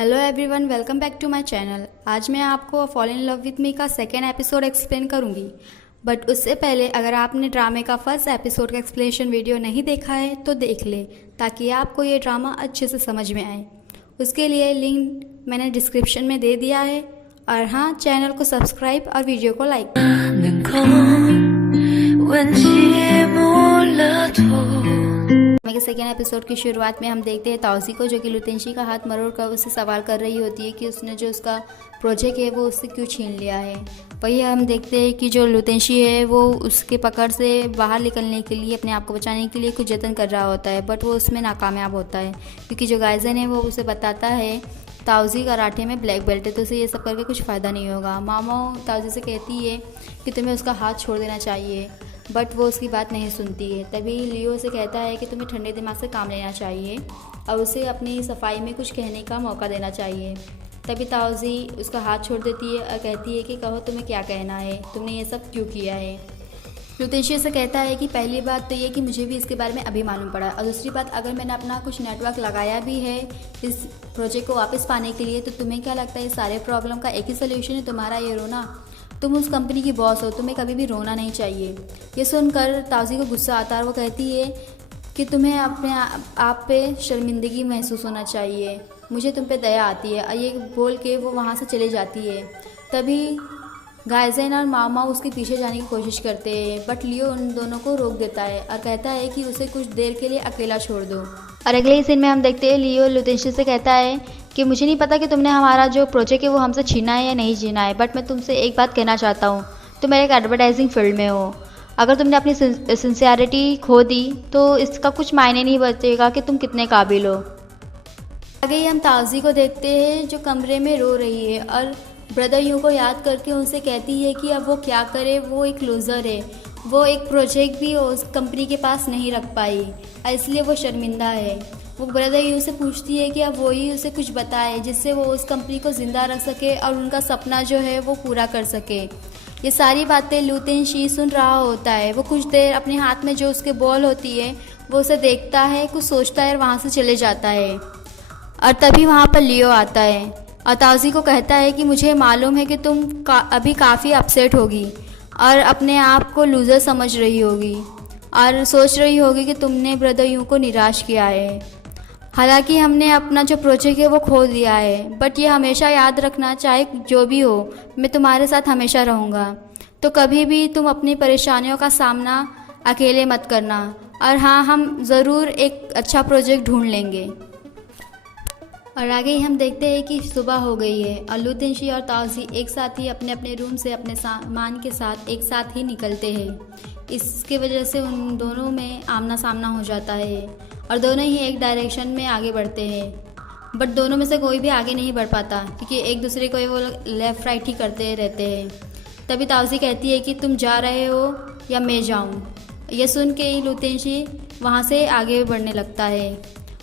Hello everyone, welcome back to my channel. आज मैं आपको fall in love with me का सेकेंड एपिसोड एक्सप्लेन करूंगी। बट उससे पहले अगर आपने ड्रामे का फर्स्ट एपिसोड का एक्सप्लेनेशन वीडियो नहीं देखा है तो देख ले, ताकि आपको ये ड्रामा अच्छे से समझ में आए। उसके लिए लिंक मैंने डिस्क्रिप्शन में दे दिया है। और हाँ, चैनल को सब्सक्राइब और वीडियो को लाइक। के सेकेंड एपिसोड की शुरुआत में हम देखते हैं ताउजी को, जो कि लुतेंशी का हाथ मरोड़ कर उससे सवाल कर रही होती है कि उसने जो उसका प्रोजेक्ट है वो उससे क्यों छीन लिया है। वही हम देखते हैं कि जो लुतेंशी है वो उसके पकड़ से बाहर निकलने के लिए, अपने आप को बचाने के लिए कुछ जतन कर रहा होता है, बट वो उसमें नाकामयाब होता है क्योंकि जो गाइजन है वो उसे बताता है ताउजी कराटे में ब्लैक बेल्ट है, तो उसे ये सब करके कुछ फ़ायदा नहीं होगा। मामा ताउजी से कहती है कि तुम्हें उसका हाथ छोड़ देना चाहिए, बट वो उसकी बात नहीं सुनती है। तभी लियो से कहता है कि तुम्हें ठंडे दिमाग से काम लेना चाहिए और उसे अपनी सफाई में कुछ कहने का मौका देना चाहिए। तभी ताउजी उसका हाथ छोड़ देती है और कहती है कि कहो तुम्हें क्या कहना है, तुमने ये सब क्यों किया है। लुतेंशी से कहता है कि पहली बात तो ये कि मुझे भी इसके बारे में अभी मालूम पड़ा, और दूसरी बात अगर मैंने अपना कुछ नेटवर्क लगाया भी है इस प्रोजेक्ट को वापस पाने के लिए, तो तुम्हें क्या लगता है ये सारे प्रॉब्लम का एक ही सोल्यूशन है तुम्हारा ये रोना? तुम उस कंपनी की बॉस हो, तुम्हें कभी भी रोना नहीं चाहिए। ये सुनकर ताउजी को गुस्सा आता है और वो कहती है कि तुम्हें अपने आप पे शर्मिंदगी महसूस होना चाहिए, मुझे तुम पे दया आती है। और ये बोल के वो वहाँ से चली जाती है। तभी गाइजन और मामा उसके पीछे जाने की कोशिश करते हैं, बट लियो उन दोनों को रोक देता है और कहता है कि उसे कुछ देर के लिए अकेला छोड़ दो। और अगले ही सीन में हम देखते हैं लियो लुतेंशी से कहता है कि मुझे नहीं पता कि तुमने हमारा जो प्रोजेक्ट है वो हमसे छीना है या नहीं छीना है, बट मैं तुमसे एक बात कहना चाहता हूँ, तुम एक एडवर्टाइजिंग फील्ड में हो। अगर तुमने अपनी सिंसियरिटी खो दी तो इसका कुछ मायने नहीं बचेगा कि तुम कितने काबिल हो। आगे ही हम ताउजी को देखते हैं जो कमरे में रो रही है और ब्रदर यू को याद करके उनसे कहती है कि अब वो क्या करे, वो एक लूज़र है, वो एक प्रोजेक्ट भी उस कंपनी के पास नहीं रख पाई, इसलिए वो शर्मिंदा है। वो ब्रदर यू से पूछती है कि अब वो ही उसे कुछ बताए जिससे वो उस कंपनी को ज़िंदा रख सके और उनका सपना जो है वो पूरा कर सके। ये सारी बातें लुतेंशी सुन रहा होता है। वो कुछ देर अपने हाथ में जो उसके बॉल होती है वो उसे देखता है, कुछ सोचता है और वहाँ से चले जाता है। और तभी वहाँ पर लियो आता है और ताउजी को कहता है कि मुझे मालूम है कि तुम अभी काफ़ी अपसेट होगी और अपने आप को लूज़र समझ रही होगी और सोच रही होगी कि तुमने ब्रदर यू को निराश किया है। हालांकि हमने अपना जो प्रोजेक्ट है वो खो दिया है, बट ये हमेशा याद रखना, चाहे जो भी हो मैं तुम्हारे साथ हमेशा रहूँगा। तो कभी भी तुम अपनी परेशानियों का सामना अकेले मत करना। और हाँ, हम ज़रूर एक अच्छा प्रोजेक्ट ढूंढ लेंगे। और आगे ही हम देखते हैं कि सुबह हो गई है और लुतेंशी और ताउजी एक साथ ही अपने अपने रूम से अपने सामान के साथ एक साथ ही निकलते हैं। इसके वजह से उन दोनों में आमना सामना हो जाता है और दोनों ही एक डायरेक्शन में आगे बढ़ते हैं, बट दोनों में से कोई भी आगे नहीं बढ़ पाता क्योंकि एक दूसरे को वो लेफ़्ट राइट ही करते रहते हैं। तभी ताउजी कहती है कि तुम जा रहे हो या मैं जाऊँ। यह सुन के ही लुतेंशी वहाँ से आगे बढ़ने लगता है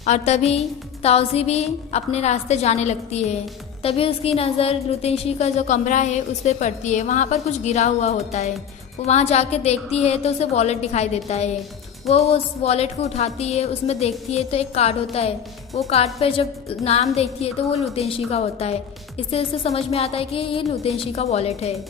और तभी ताउजी भी अपने रास्ते जाने लगती है। तभी उसकी नज़र लुतेंशी का जो कमरा है उस पर पड़ती है। वहाँ पर कुछ गिरा हुआ होता है। वो वहाँ जाके देखती है तो उसे वॉलेट दिखाई देता है। वो उस वॉलेट को उठाती है, उसमें देखती है तो एक कार्ड होता है। वो कार्ड पर जब नाम देखती है तो वो लुतेंशी का होता है। इससे उसे समझ में आता है कि ये लुतेंशी का वॉलेट है।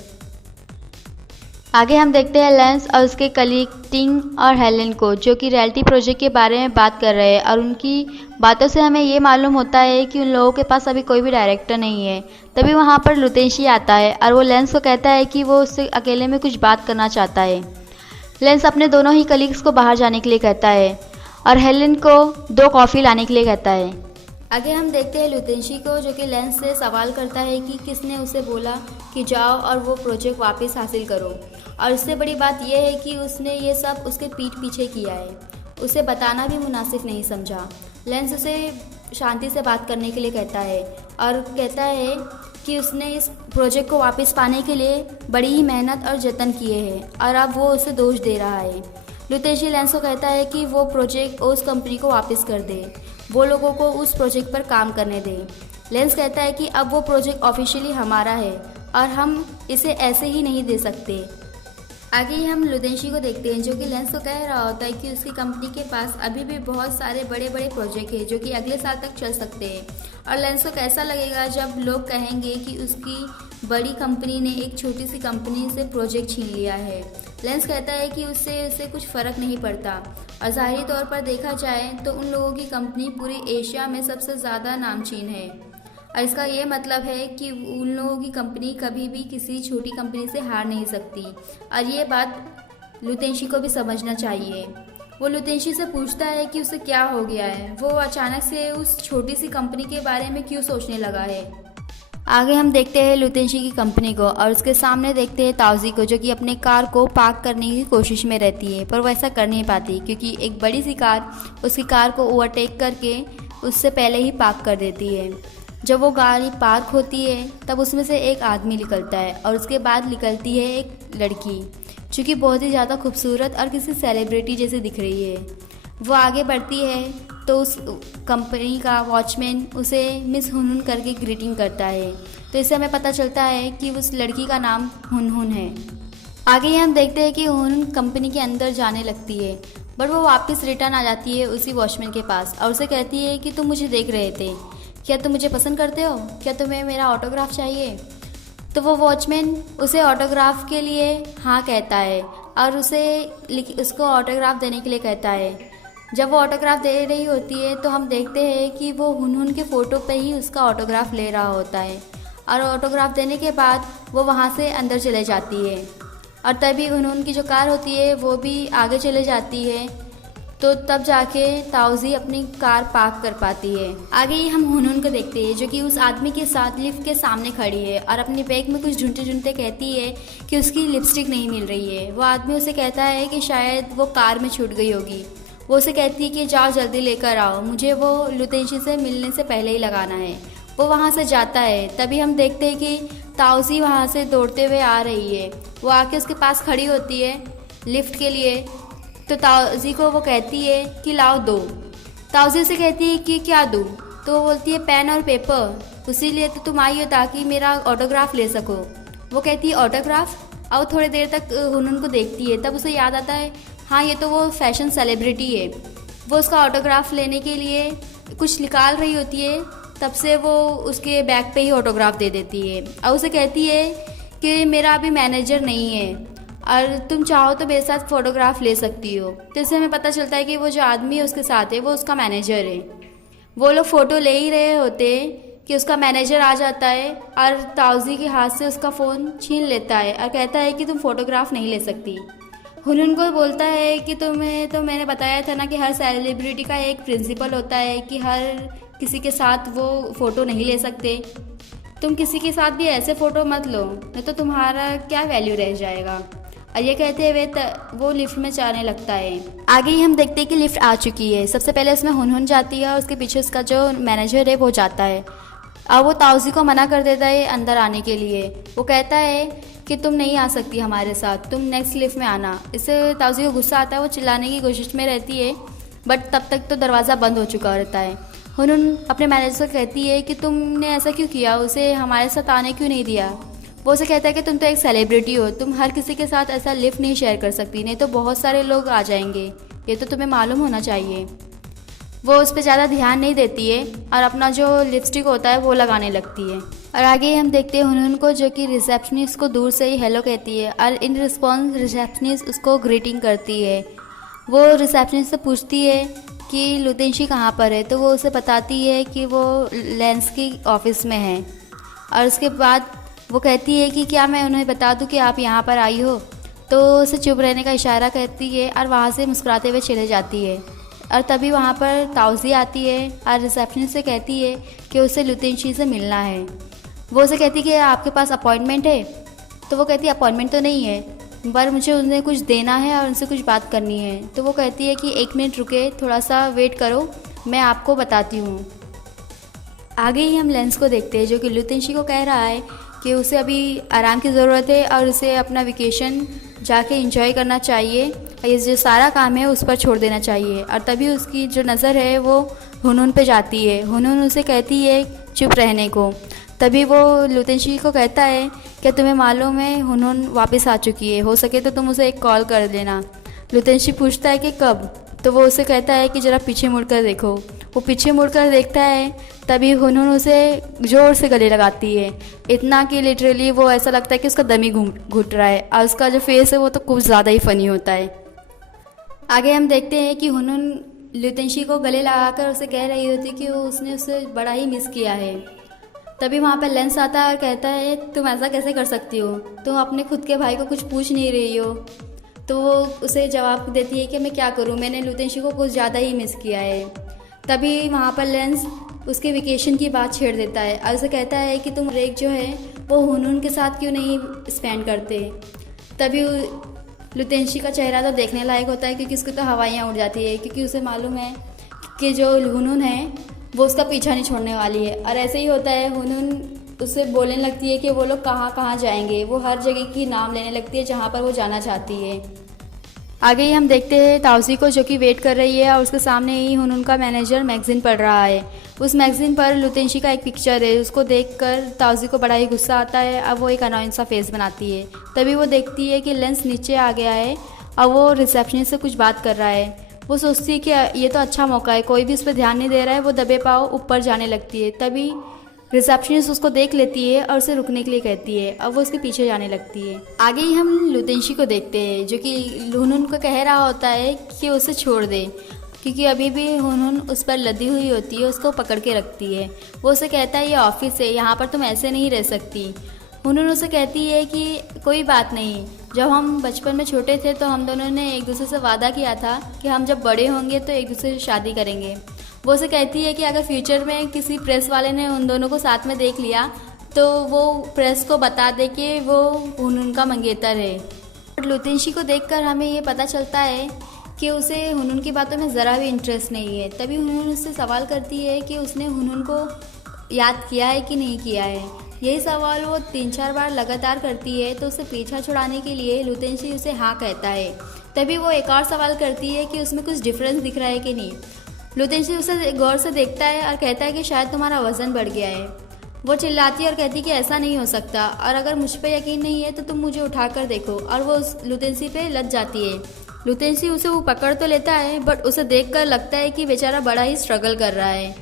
आगे हम देखते हैं लेंस और उसके कलीग टिंग और हेलेन को, जो कि रियलिटी प्रोजेक्ट के बारे में बात कर रहे हैं। और उनकी बातों से हमें ये मालूम होता है कि उन लोगों के पास अभी कोई भी डायरेक्टर नहीं है। तभी वहाँ पर लुतेंशी आता है और वो लेंस को कहता है कि वो उससे अकेले में कुछ बात करना चाहता है। लेंस अपने दोनों ही कलीग्स को बाहर जाने के लिए कहता है और हेलेन को 2 कॉफ़ी लाने के लिए कहता है। आगे हम देखते हैं लुतेंशी को, जो कि लेंस से सवाल करता है कि किसने उसे बोला कि जाओ और वो प्रोजेक्ट वापस हासिल करो। और उससे बड़ी बात यह है कि उसने ये सब उसके पीठ पीछे किया है, उसे बताना भी मुनासिब नहीं समझा। लेंस उसे शांति से बात करने के लिए कहता है और कहता है कि उसने इस प्रोजेक्ट को वापस पाने के लिए बड़ी ही मेहनत और जतन किए हैं और अब वो उसे दोष दे रहा है। लुतेंशी लेंस को कहता है कि वो प्रोजेक्ट उस कंपनी को वापस कर दे, वो लोगों को उस प्रोजेक्ट पर काम करने दे। लेंस कहता है कि अब वो प्रोजेक्ट ऑफिशियली हमारा है और हम इसे ऐसे ही नहीं दे सकते। आगे ही हम लुतेंशी को देखते हैं, जो कि लेंस को कह रहा होता है कि उसकी कंपनी के पास अभी भी बहुत सारे बड़े बड़े प्रोजेक्ट हैं जो कि अगले साल तक चल सकते हैं और लेंस को कैसा लगेगा जब लोग कहेंगे कि उसकी बड़ी कंपनी ने एक छोटी सी कंपनी से प्रोजेक्ट छीन लिया है। लेंस कहता है कि उससे उसे कुछ फ़र्क नहीं पड़ता और ज़ाहिरी तौर पर देखा जाए तो उन लोगों की कंपनी पूरी एशिया में सबसे ज़्यादा नामचीन है और इसका ये मतलब है कि उन लोगों की कंपनी कभी भी किसी छोटी कंपनी से हार नहीं सकती और ये बात लुतेंशी को भी समझना चाहिए। वो लुतेंशी से पूछता है कि उसे क्या हो गया है, वो अचानक से उस छोटी सी कंपनी के बारे में क्यों सोचने लगा है। आगे हम देखते हैं लुतेंशी की कंपनी को और उसके सामने देखते हैं ताउजी को, जो कि अपने कार को पार्क करने की कोशिश में रहती है, पर वो ऐसा कर नहीं पाती क्योंकि एक बड़ी सी कार उसकी कार को ओवरटेक करके उससे पहले ही पार्क कर देती है। जब वो गाड़ी पार्क होती है तब उसमें से एक आदमी निकलता है और उसके बाद निकलती है एक लड़की, जो कि बहुत ही ज़्यादा खूबसूरत और किसी सेलिब्रिटी जैसी दिख रही है। वो आगे बढ़ती है तो उस कंपनी का वॉचमैन उसे मिस हुनहुन करके ग्रीटिंग करता है, तो इससे हमें पता चलता है कि उस लड़की का नाम हुनहुन है। आगे हम देखते हैं कि हुनहुन कंपनी के अंदर जाने लगती है, बट वो वापस रिटर्न आ जाती है उसी वॉचमैन के पास और उसे कहती है कि तुम मुझे देख रहे थे, क्या तुम मुझे पसंद करते हो, क्या तुम्हें मेरा ऑटोग्राफ चाहिए। तो वो वॉचमैन उसे ऑटोग्राफ के लिए हाँ कहता है और उसको ऑटोग्राफ देने के लिए कहता है। जब वो ऑटोग्राफ दे रही होती है तो हम देखते हैं कि वो हुनहुन के फ़ोटो पे ही उसका ऑटोग्राफ ले रहा होता है और ऑटोग्राफ देने के बाद वो वहाँ से अंदर चले जाती है और तभी हुनहुन की जो कार होती है वो भी आगे चले जाती है, तो तब जाके ताउजी अपनी कार पार्क कर पाती है। आगे ही हम हुनहुन को देखते हैं, जो कि उस आदमी के साथ लिफ्ट के सामने खड़ी है और अपने बैग में कुछ ढूंढते ढूंढते कहती है कि उसकी लिपस्टिक नहीं मिल रही है। वो आदमी उसे कहता है कि शायद वो कार में छूट गई होगी। वो उसे कहती है कि जाओ जल्दी लेकर आओ, मुझे वो लुतेंशी से मिलने से पहले ही लगाना है। वो वहाँ से जाता है, तभी हम देखते हैं कि ताउजी वहाँ से दौड़ते हुए आ रही है। वो आके उसके पास खड़ी होती है लिफ्ट के लिए, तो ताउजी को वो कहती है कि लाओ दो। ताउजी उसे कहती है कि क्या दूँ, तो वो बोलती है पेन और पेपर, उसी लिए तो तुम आई हो ताकि मेरा ऑटोग्राफ ले सको। वो कहती है ऑटोग्राफ, और थोड़ी देर तक हुनहुन को देखती है, तब उसे याद आता है हाँ ये तो वो फैशन सेलिब्रिटी है। वो उसका ऑटोग्राफ लेने के लिए कुछ निकाल रही होती है, तब से वो उसके बैग पे ही ऑटोग्राफ दे देती है और उसे कहती है कि मेरा अभी मैनेजर नहीं है और तुम चाहो तो मेरे साथ फ़ोटोग्राफ ले सकती हो। तो इससे हमें पता चलता है कि वो जो आदमी है उसके साथ है वो उसका मैनेजर है। वो लोग फ़ोटो ले ही रहे होते कि उसका मैनेजर आ जाता है और ताउजी के हाथ से उसका फ़ोन छीन लेता है और कहता है कि तुम फ़ोटोग्राफ नहीं ले सकती। हुनहुन को बोलता है कि तुम्हें तो मैंने बताया था ना कि हर सेलिब्रिटी का एक प्रिंसिपल होता है कि हर किसी के साथ वो फ़ोटो नहीं ले सकते। तुम किसी के साथ भी ऐसे फ़ोटो मत लो, नहीं तो तुम्हारा क्या वैल्यू रह जाएगा। और ये कहते हुए वो लिफ्ट में जाने लगता है। आगे ही हम देखते हैं कि लिफ्ट आ चुकी है। सबसे पहले उसमें हुनहुन जाती है और उसके पीछे उसका जो मैनेजर है वो जाता है और वो ताउजी को मना कर देता है अंदर आने के लिए। वो कहता है कि तुम नहीं आ सकती हमारे साथ, तुम नेक्स्ट लिफ्ट में आना। इससे ताउजी को गुस्सा आता है, वो चिल्लाने की कोशिश में रहती है, बट तब तक तो दरवाज़ा बंद हो चुका रहता है। हुनहुन अपने मैनेजर से कहती है कि तुमने ऐसा क्यों किया, उसे हमारे साथ आने क्यों नहीं दिया। वो उसे कहता है कि तुम तो एक सेलिब्रिटी हो, तुम हर किसी के साथ ऐसा लिफ्ट नहीं शेयर कर सकती, नहीं तो बहुत सारे लोग आ जाएंगे, ये तो तुम्हें मालूम होना चाहिए। वो उस पर ज़्यादा ध्यान नहीं देती है और अपना जो लिपस्टिक होता है वो लगाने लगती है। और आगे हम देखते हैं हुनहुन को, जो कि रिसेप्शनिस्ट को दूर से ही हेलो कहती है और इन रिस्पॉन्स रिसेप्शनिस्ट उसको ग्रीटिंग करती है। वो रिसेप्शनिस्ट से पूछती है कि लुतेंशी कहाँ पर है, तो वो उसे बताती है कि वो लेंस की ऑफिस में है। और उसके बाद वो कहती है कि क्या मैं उन्हें बता दूं कि आप यहाँ पर आई हो, तो उसे चुप रहने का इशारा करती है और वहाँ से मुस्कुराते हुए चले जाती है। और तभी वहाँ पर ताउजी आती है और रिसेप्शनिस्ट से कहती है कि उसे लुतेंशी से मिलना है। वो उसे कहती है कि आपके पास अपॉइंटमेंट है, तो वो कहती है अपॉइंटमेंट तो नहीं है, पर मुझे उन्हें कुछ देना है और उनसे कुछ बात करनी है। तो वो कहती है कि 1 मिनट रुके, थोड़ा सा वेट करो, मैं आपको बताती हूँ। आगे ही हम लेंस को देखते हैं, जो कि लुतेंशी को कह रहा है कि उसे अभी आराम की ज़रूरत है और उसे अपना वेकेशन जाके एंजॉय करना चाहिए और ये जो सारा काम है उस पर छोड़ देना चाहिए। और तभी उसकी जो नज़र है वो हुनहुन पे जाती है। हुनहुन उसे कहती है चुप रहने को। तभी वो लुतेंशी को कहता है क्या तुम्हें मालूम है हुनहुन वापस आ चुकी है, हो सके तो तुम उसे एक कॉल कर देना। लुतेंशी पूछता है कि कब, तो वो उसे कहता है कि ज़रा पीछे मुड़कर देखो। वो पीछे मुड़कर देखता है, तभी हुनहुन उसे ज़ोर से गले लगाती है, इतना कि लिटरली वो ऐसा लगता है कि उसका दम ही घुट रहा है, और उसका जो फेस है वो तो कुछ ज़्यादा ही फ़नी होता है। आगे हम देखते हैं कि हुनहुन लुतेंशी को गले लगाकर उसे कह रही होती कि उसने उसे बड़ा ही मिस किया है। तभी वहाँ पर लेंस आता है और कहता है, तुम ऐसा कैसे कर सकती हो, तुम अपने खुद के भाई को कुछ पूछ नहीं रही हो। तो वो उसे जवाब देती है कि मैं क्या करूँ, मैंने लुतेंशी को कुछ ज़्यादा ही मिस किया है। तभी वहाँ पर लेंस उसके वेकेशन की बात छेड़ देता है और उसे कहता है कि तुम ब्रेक जो है वो हुनहुन के साथ क्यों नहीं स्पेंड करते। तभी लुतेंशी का चेहरा तो देखने लायक होता है, क्योंकि उसको तो हवाइयाँ उड़ जाती है, क्योंकि उसे मालूम है कि जो हुनहुन है वो उसका पीछा नहीं छोड़ने वाली है। और ऐसे ही होता है, हुनहुन उससे बोलने लगती है कि वो लोग कहाँ कहाँ जाएंगे। वो हर जगह की नाम लेने लगती है जहाँ पर वो जाना चाहती है। आगे ही हम देखते हैं ताउजी को, जो कि वेट कर रही है और उसके सामने ही हुनहुन का मैनेजर मैगज़ीन पढ़ रहा है। उस मैगज़ीन पर लुतेंशी का एक पिक्चर है। उसको देखकर ताउजी को बड़ा ही गुस्सा आता है। अब वो एक अनोइंग सा फेस बनाती है। तभी वो देखती है कि लेंस नीचे आ गया है और वो रिसेप्शनिस्ट से कुछ बात कर रहा है। वो सोचती है कि ये तो अच्छा मौका है, कोई भी उस पर ध्यान नहीं दे रहा है। वो दबे पाँव ऊपर जाने लगती है। तभी रिसेप्शनिस्ट उसको देख लेती है और उसे रुकने के लिए कहती है। अब वो उसके पीछे जाने लगती है। आगे ही हम लुतेंशी को देखते हैं, जो कि हुनहुन को कह रहा होता है कि उसे छोड़ दे, क्योंकि अभी भी हुनहुन उस पर लदी हुई होती है, उसको पकड़ के रखती है। वो उसे कहता है, ये ऑफिस है, यहाँ पर तुम ऐसे नहीं रह सकती। हुनहुन उसे कहती है कि कोई बात नहीं, जब हम बचपन में छोटे थे तो हम दोनों ने एक दूसरे से वादा किया था कि हम जब बड़े होंगे तो एक दूसरे से शादी करेंगे। वो उसे कहती है कि अगर फ्यूचर में किसी प्रेस वाले ने उन दोनों को साथ में देख लिया तो वो प्रेस को बता दे कि वो हुनहुन का मंगेतर है। बट लुतेंशी को देखकर हमें ये पता चलता है कि उसे हुनहुन की बातों में ज़रा भी इंटरेस्ट नहीं है। तभी हुनहुन उससे सवाल करती है कि उसने हुनहुन को याद किया है कि नहीं किया है। यही सवाल वो 3-4 बार लगातार करती है। तो उसे पीछा छुड़ाने के लिए लुतेंशी उसे हाँ कहता है। तभी वो एक और सवाल करती है कि उसमें कुछ डिफरेंस दिख रहा है कि नहीं। लुतेंशी उसे गौर से देखता है और कहता है कि शायद तुम्हारा वज़न बढ़ गया है। वो चिल्लाती है और कहती है कि ऐसा नहीं हो सकता, और अगर मुझ पे यकीन नहीं है तो तुम मुझे उठाकर देखो। और वो उस लुतेंशी पे लग जाती है। लुतेंशी उसे वो पकड़ तो लेता है, बट उसे देखकर लगता है कि बेचारा बड़ा ही स्ट्रगल कर रहा है,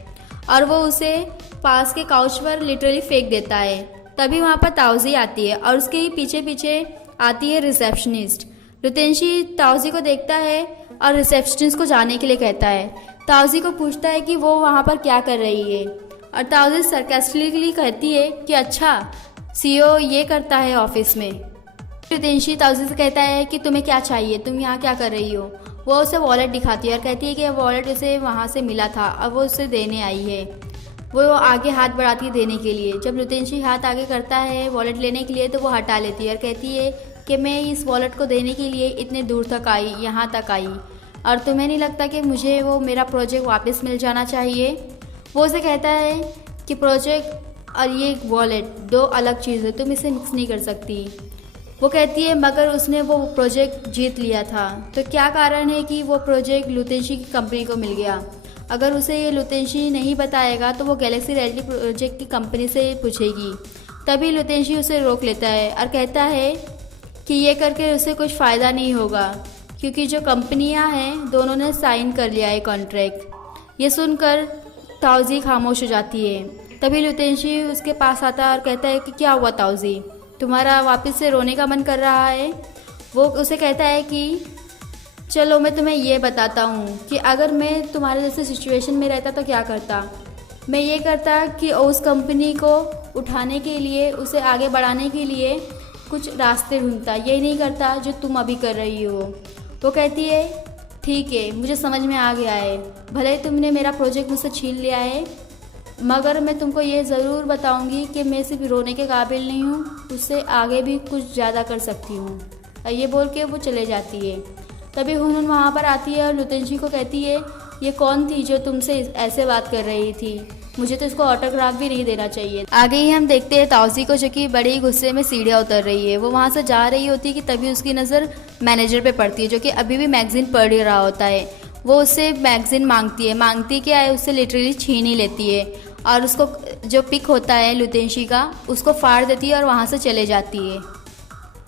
और वो उसे पास के काउच पर लिटरली फेंक देता है। तभी वहाँ पर ताउजी आती है और उसके ही पीछे पीछे आती है रिसेप्शनिस्ट। लुतेंशी ताउजी को देखता है और रिसेप्शनिस्ट को जाने के लिए कहता है। ताउजी को पूछता है कि वो वहाँ पर क्या कर रही है, और ताउजी सरकास्टिकली कहती है कि अच्छा, सीईओ ये करता है ऑफिस में। लुतेंशी ताउजी से कहता है कि तुम्हें क्या चाहिए, तुम यहाँ क्या कर रही हो। वो उसे वॉलेट दिखाती है और कहती है कि वॉलेट उसे वहाँ से मिला था, अब वो उसे देने आई है। वो आगे हाथ बढ़ाती है देने के लिए। जब लुतेंशी हाथ आगे करता है वॉलेट लेने के लिए तो वो हटा लेती है और कहती है कि मैं इस वॉलेट को देने के लिए इतने दूर तक आई, यहाँ तक आई, और तुम्हें नहीं लगता कि मुझे वो मेरा प्रोजेक्ट वापस मिल जाना चाहिए। वो उसे कहता है कि प्रोजेक्ट और ये वॉलेट दो अलग चीज़ है, तुम इसे मिक्स नहीं कर सकती। वो कहती है मगर उसने वो प्रोजेक्ट जीत लिया था, तो क्या कारण है कि वो प्रोजेक्ट लुतेंशी की कंपनी को मिल गया। अगर उसे ये लुतेंशी नहीं बताएगा तो वो गैलेक्सी रियलिटी प्रोजेक्ट की कंपनी से पूछेगी। तभी लुतेंशी उसे रोक लेता है और कहता है कि ये करके उसे कुछ फ़ायदा नहीं होगा, क्योंकि जो कंपनियां हैं दोनों ने साइन कर लिया है कॉन्ट्रैक्ट। ये सुनकर ताउजी खामोश हो जाती है। तभी लुतेंशी उसके पास आता है और कहता है कि क्या हुआ ताउजी, तुम्हारा वापस से रोने का मन कर रहा है। वो उसे कहता है कि चलो मैं तुम्हें ये बताता हूँ कि अगर मैं तुम्हारे जैसे सिचुएशन में रहता तो क्या करता। मैं ये करता कि उस कंपनी को उठाने के लिए, उसे आगे बढ़ाने के लिए कुछ रास्ते ढूंढता, ये नहीं करता जो तुम अभी कर रही हो। वो कहती है ठीक है, मुझे समझ में आ गया है, भले ही तुमने मेरा प्रोजेक्ट मुझसे छीन लिया है, मगर मैं तुमको ये ज़रूर बताऊंगी कि मैं सिर्फ रोने के काबिल नहीं हूँ, उससे आगे भी कुछ ज़्यादा कर सकती हूँ। और ये बोल के वो चले जाती है। तभी हुनहुन वहाँ पर आती है और लुतेंशी को कहती है ये कौन थी जो तुमसे ऐसे बात कर रही थी, मुझे तो इसको ऑटोग्राफ भी नहीं देना चाहिए। आगे ही हम देखते हैं ताउजी को, जो कि बड़े ही गुस्से में सीढ़ियाँ उतर रही है। वो वहाँ से जा रही होती है कि तभी उसकी नज़र मैनेजर पे पड़ती है, जो कि अभी भी मैगज़ीन पढ़ ही रहा होता है। वो उससे मैगज़ीन मांगती क्या है, उससे लिटरली छीन ही लेती है और उसको जो पिक होता है लुतेंशी का उसको फाड़ देती है और वहाँ से चले जाती है।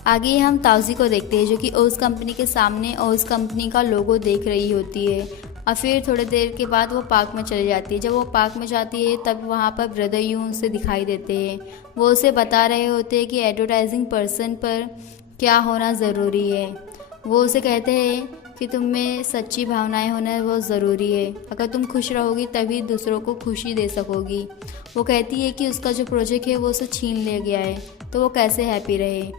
आगे हम ताउजी को देखते हैं जो कि ओज कंपनी के सामने ओज कंपनी का लोगो देख रही होती है और फिर थोड़ी देर के बाद वो पार्क में चली जाती है। जब वो पार्क में जाती है तब वहाँ पर ब्रदर यूं उसे दिखाई देते हैं। वो उसे बता रहे होते हैं कि एडवर्टाइजिंग पर्सन पर क्या होना ज़रूरी है। वो उसे कहते हैं कि तुम में सच्ची भावनाएं होना बहुत ज़रूरी है। अगर तुम खुश रहोगी तभी दूसरों को खुशी दे सकोगी। वो कहती है कि उसका जो प्रोजेक्ट है वो उसे छीन लिया गया है तो वो कैसे हैप्पी रहे।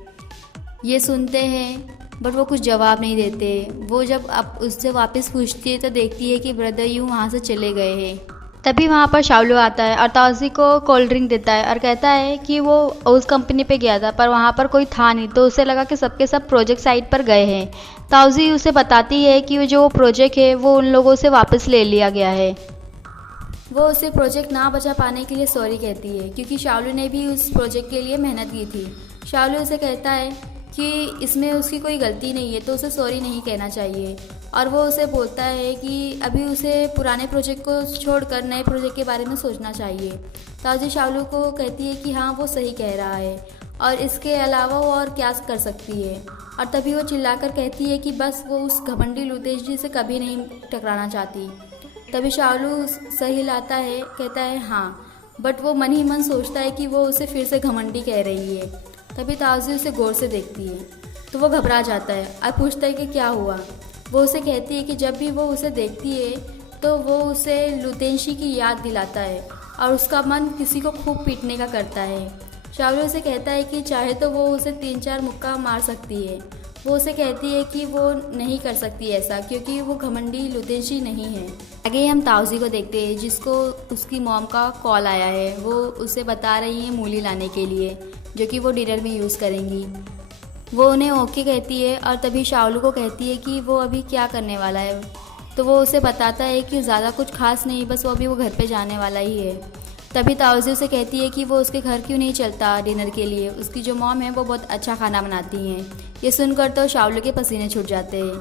ये सुनते हैं बट वो कुछ जवाब नहीं देते। वो जब अब उससे वापस पूछती है तो देखती है कि ब्रदर यूँ वहाँ से चले गए हैं। तभी वहाँ पर शाओलू आता है और ताउजी को कोल्ड ड्रिंक देता है और कहता है कि वो उस कंपनी पे गया था पर वहाँ पर कोई था नहीं, तो उसे लगा कि सबके सब प्रोजेक्ट साइट पर गए हैं। ताउजी उसे बताती है कि जो प्रोजेक्ट है वो उन लोगों से वापस ले लिया गया है। वो उसे प्रोजेक्ट ना बचा पाने के लिए सॉरी कहती है क्योंकि शाओलू ने भी उस प्रोजेक्ट के लिए मेहनत की थी। शाओलू उसे कहता है कि इसमें उसकी कोई गलती नहीं है तो उसे सॉरी नहीं कहना चाहिए और वो उसे बोलता है कि अभी उसे पुराने प्रोजेक्ट को छोड़कर नए प्रोजेक्ट के बारे में सोचना चाहिए। ताउजी शाओलू को कहती है कि हाँ वो सही कह रहा है और इसके अलावा वो और क्या कर सकती है। और तभी वो चिल्लाकर कहती है कि बस वो उस घमंडी लुतेश जी से कभी नहीं टकराना चाहती। तभी शाओलू सही लाता है, कहता है हाँ, बट वो मन ही मन सोचता है कि वो उसे फिर से घमंडी कह रही है। तभी ताउजी उसे गौर से देखती है तो वो घबरा जाता है और पूछता है कि क्या हुआ। वो उसे कहती है कि जब भी वो उसे देखती है तो वो उसे लुतेंशी की याद दिलाता है और उसका मन किसी को खूब पीटने का करता है। शाओलू उसे कहता है कि चाहे तो वो उसे 3-4 मुक्का मार सकती है। वो उसे कहती है कि वो नहीं कर सकती ऐसा क्योंकि वो घमंडी लुतेंशी नहीं है। आगे हम ताउजी को देखते हैं जिसको उसकी मॉम का कॉल आया है। वो उसे बता रही है मूली लाने के लिए जो कि वो डिनर में यूज़ करेंगी। वो उन्हें ओके कहती है और तभी शाओलू को कहती है कि वो अभी क्या करने वाला है। तो वो उसे बताता है कि ज़्यादा कुछ खास नहीं, बस वो अभी वो घर पे जाने वाला ही है। तभी ताउजी उसे कहती है कि वो उसके घर क्यों नहीं चलता डिनर के लिए, उसकी जो मॉम है वो बहुत अच्छा खाना बनाती हैं। ये सुनकर तो शाओलू के पसीने छूट जाते हैं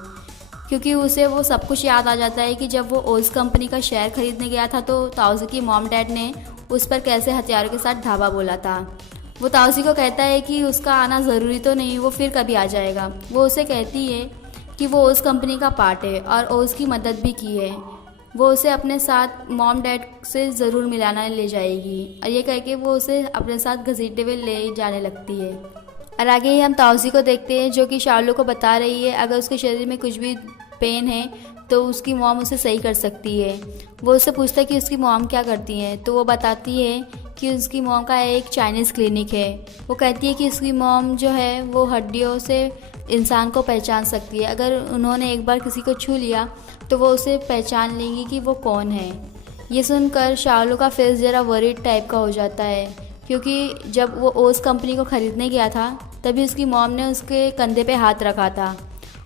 क्योंकि उसे वो सब कुछ याद आ जाता है कि जब वो ओज कंपनी का शेयर खरीदने गया था तो ताउजी की मॉम डैड ने उस पर कैसे हथियारों के साथ धावा बोला था। वो ताउजी को कहता है कि उसका आना ज़रूरी तो नहीं, वो फिर कभी आ जाएगा। वो उसे कहती है कि वो ओज कंपनी का पार्ट है और ओज की मदद भी की है। वो उसे अपने साथ मॉम डैड से ज़रूर मिलाना ले जाएगी और ये कह के वो उसे अपने साथ घसीटते हुए ले जाने लगती है। और आगे ही हम ताउजी को देखते हैं जो कि शाओलू को बता रही है अगर उसके शरीर में कुछ भी पेन है तो उसकी मॉम उसे सही कर सकती है। वो उससे पूछता है कि उसकी मॉम क्या करती हैं तो वो बताती है कि उसकी मॉम का एक चाइनीज़ क्लिनिक है। वो कहती है कि उसकी मॉम जो है वो हड्डियों से इंसान को पहचान सकती है। अगर उन्होंने एक बार किसी को छू लिया तो वो उसे पहचान लेंगी कि वो कौन है। ये सुनकर शाओलू का फेस ज़रा वरीड टाइप का हो जाता है क्योंकि जब वो ओज कंपनी को ख़रीदने गया था तभी उसकी मॉम ने उसके कंधे पे हाथ रखा था।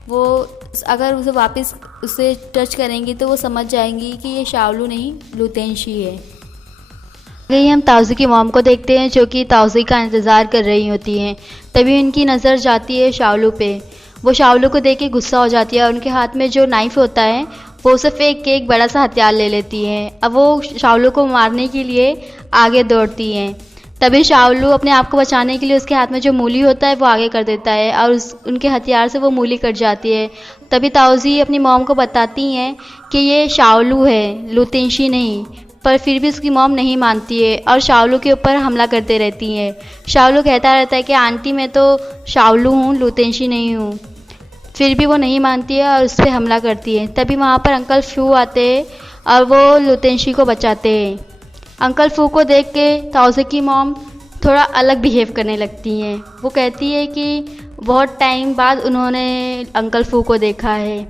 वो अगर उसे वापस उसे टच करेंगी तो वो समझ जाएंगी कि ये शाओलू नहीं लुतेंशी है। आगे हम ताउजी की मॉम को देखते हैं जो कि ताउजी का इंतज़ार कर रही होती हैं। तभी उनकी नज़र जाती है शाओलू पे। वो शाओलू को देख के गुस्सा हो जाती है और उनके हाथ में जो नाइफ़ होता है वो उसे फेंक के एक बड़ा सा हथियार ले लेती हैं। अब वो शाओलू को मारने के लिए आगे दौड़ती हैं। तभी शाओलू अपने आप को बचाने के लिए उसके हाथ में जो मूली होता है वो आगे कर देता है और उनके हथियार से वो मूली कट जाती है। तभी ताउजी अपनी मॉम को बताती हैं कि ये शाओलू है, लुतेंशी नहीं, पर फिर भी उसकी मॉम नहीं मानती है और शाओलू के ऊपर हमला करते रहती हैं। शाओलू कहता रहता है कि आंटी मैं तो शाओलू हूँ, लुतेंशी नहीं हूँ। फिर भी वो नहीं मानती है और उस पर हमला करती है। तभी वहाँ पर अंकल फू आते हैं और वो लुतेंशी को बचाते हैं। अंकल फू को देख के ताउजी की मॉम थोड़ा अलग बिहेव करने लगती हैं। वो कहती है कि बहुत टाइम बाद उन्होंने अंकल फू को देखा है।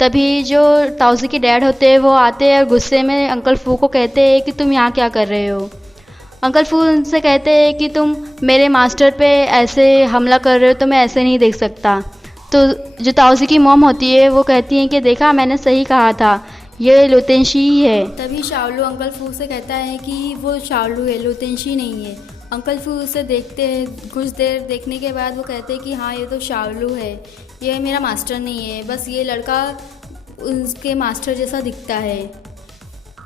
तभी जो ताउजी के डैड होते हैं वो आते हैं और गुस्से में अंकल फू को कहते हैं कि तुम यहाँ क्या कर रहे हो। अंकल फू उनसे कहते हैं कि तुम मेरे मास्टर पे ऐसे हमला कर रहे हो तो मैं ऐसे नहीं देख सकता। तो जो ताउजी की मॉम होती है वो कहती हैं कि देखा मैंने सही कहा था, ये लुतेंशी ही है। तभी शाओलू अंकल फू से कहता है कि वो शाओलू है, लुतेंशी नहीं है। अंकल फू उसे देखते हैं, कुछ देर देखने के बाद वो कहते हैं कि हाँ ये तो शाओलू है, ये मेरा मास्टर नहीं है, बस ये लड़का उसके मास्टर जैसा दिखता है।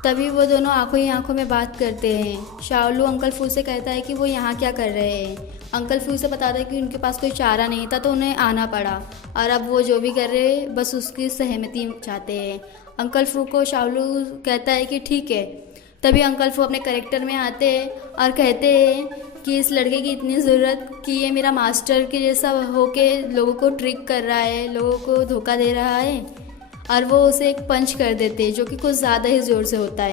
तभी वो दोनों आंखों ही आंखों में बात करते हैं। शाओलू अंकल फू से कहता है कि वो यहाँ क्या कर रहे हैं। अंकल फू से बताता है कि उनके पास कोई चारा नहीं था तो उन्हें आना पड़ा, और अब वो जो भी कर रहे हैं बस उसकी सहमति चाहते हैं। अंकल फू को शाओलू कहता है कि ठीक है। तभी अंकल फू अपने कैरेक्टर में आते हैं और कहते हैं कि इस लड़के की इतनी ज़रूरत कि ये मेरा मास्टर के जैसा होके लोगों को ट्रिक कर रहा है, लोगों को धोखा दे रहा है, और वो उसे एक पंच कर देते हैं जो कि कुछ ज़्यादा ही ज़ोर से होता है।